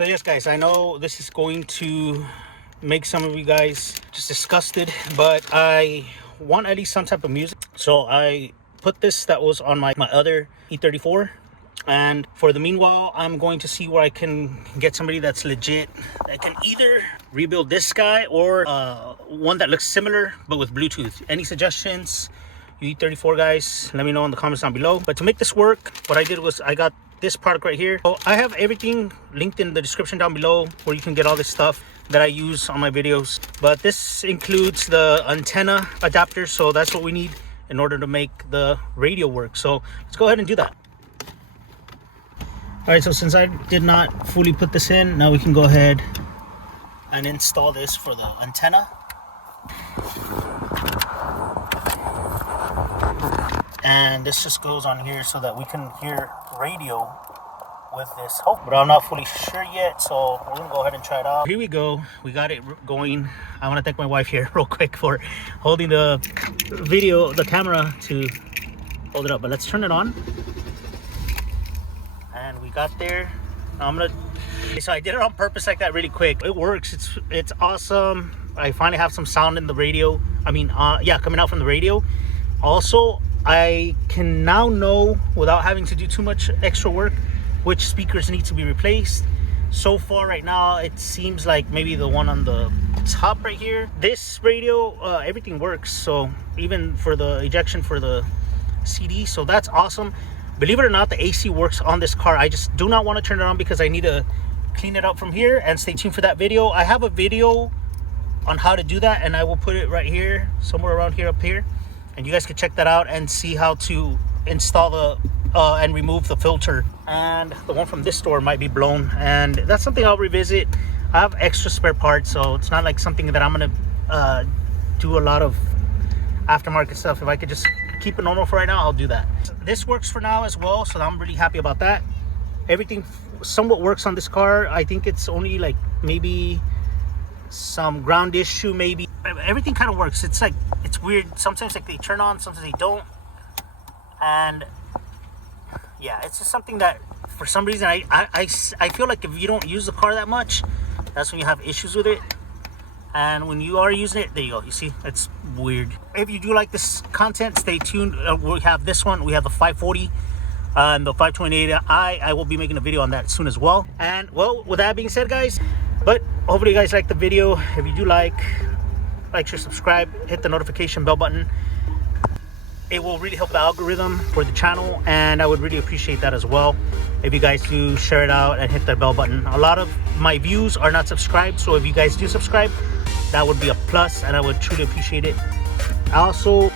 So yes guys, I know this is going to make some of you guys just disgusted, but I want at least some type of music. So I put this that was on my other E34, and for the meanwhile I'm going to see where I can get somebody that's legit that can either rebuild this guy or one that looks similar but with Bluetooth. Any suggestions, you E34 guys, let me know in the comments down below. But to make this work, what I did was I got this product right here. So I have everything linked in the description down below where you can get all this stuff that I use on my videos. But this includes the antenna adapter, so that's what we need in order to make the radio work. So let's go ahead and do that. All right, so since I did not fully put this in, now we can go ahead and install this for the antenna. And this just goes on here so that we can hear radio with this. But I'm not fully sure yet, so we're gonna go ahead and try it out. Here we go, we got it going. I want to thank my wife here real quick for holding the camera to hold it up. But let's turn it on. And we got there. So I did it on purpose like that really quick. It works. It's awesome. I finally have some sound in the radio. coming out from the radio. Also, I can now know without having to do too much extra work which speakers need to be replaced. So far right now it seems like maybe the one on the top right here, this radio, everything works. So even for the ejection for the CD, so that's awesome. Believe it or not, the AC works on this car. I just do not want to turn it on because I need to clean it up from here, and stay tuned for that video. I have a video on how to do that, and I will put it right here, somewhere around here, up here, and you guys can check that out and see how to install the and remove the filter. And the one from this store might be blown, and that's something I'll revisit. I have extra spare parts, so it's not like something that I'm gonna do a lot of aftermarket stuff. If I could just keep it normal for right now, I'll do that. This works for now as well, so I'm really happy about that. Everything somewhat works on this car. I think it's only like maybe some ground issue, maybe. Everything kind of works. It's like, it's weird. Sometimes like they turn on, sometimes they don't. And yeah, it's just something that for some reason I feel like if you don't use the car that much, that's when you have issues with it. And when you are using it, there you go. You see, it's weird. If you do like this content, stay tuned. We have this one. We have the 540 and the 528i. I will be making a video on that soon as well. And well, with that being said, guys, but hopefully you guys like the video. If you do like, share, subscribe, hit the notification bell button. It will really help the algorithm for the channel, and I would really appreciate that as well if you guys do share it out and hit that bell button. A lot of my views are not subscribed, so if you guys do subscribe, that would be a plus, and I would truly appreciate it. Also,